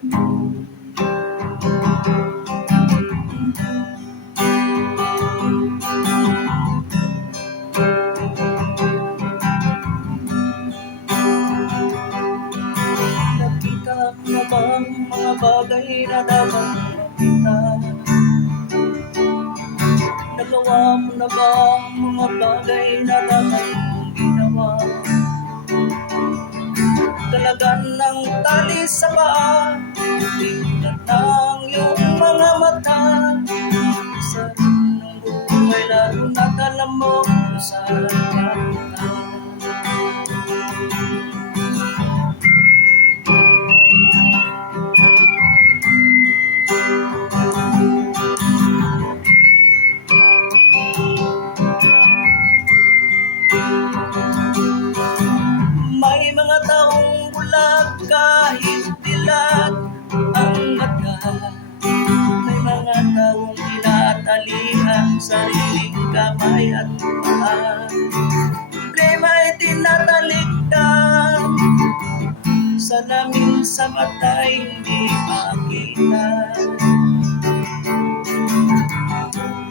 Nakita mo na bang mga bagay na dapat makita? Nagawa mo na bang mga bagay na dapat mong ginawa? Dalagan ng tali sa paa, tingnan ng iyong mga mata. Sa ng buhay lalo na't alam mo kung saan papunta. May mga taong bulag kahit dilat ang mata. May mga taong tinatalihan sariling kamay at paa. Problema ay tinatalikdan, salamin sa mata'y hindi makita.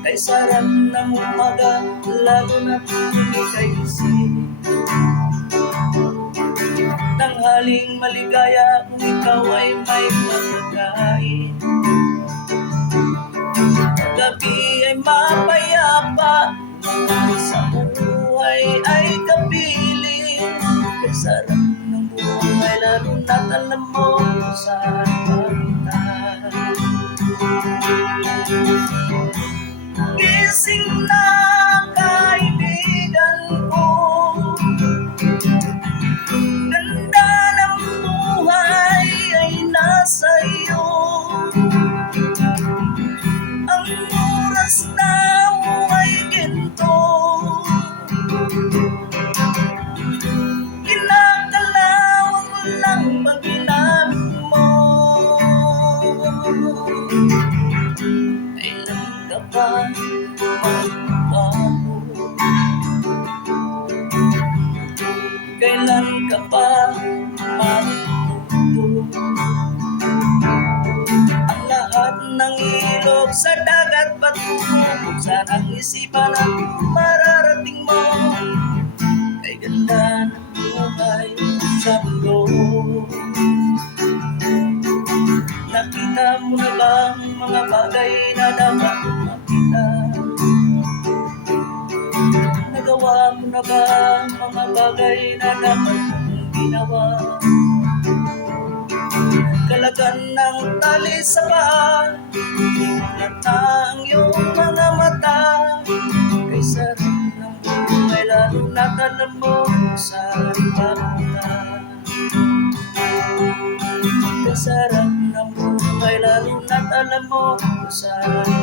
Kay sarap ng umaga, lalo na't hindi kay isip. Tanghaling maligaya kung ikaw ay may pagkain. Gabi ay mapayapa, sa buhay ay kapiling. Kay sarap ng buhay, lalo na't alam mo kung saan papunta. Gising na kaibigan ko, ganda ng buhay ay nasa iyo. Ang oras na mo ay ginto, kinakalawang mo lang pag ginamit mo. Kailan ka ba magbabago? Kailan ka ba matututo? Ang lahat ng ilog sa dagat patutubog, saan ang isipan at mararating mo? Ay ganda ng buhay sa mundo. Nakita mo na bang mga bagay na dapat makita? Nagawa mo na ba mga bagay na dapat mong ginawa? Kalagan ng tali sa paa, tingnan ang iyong mga mata. Kay sarap ng buhay, lalo na't alam mo kung saan papunta. Kay sarap ng buhay, lalo na't alam mo kung saan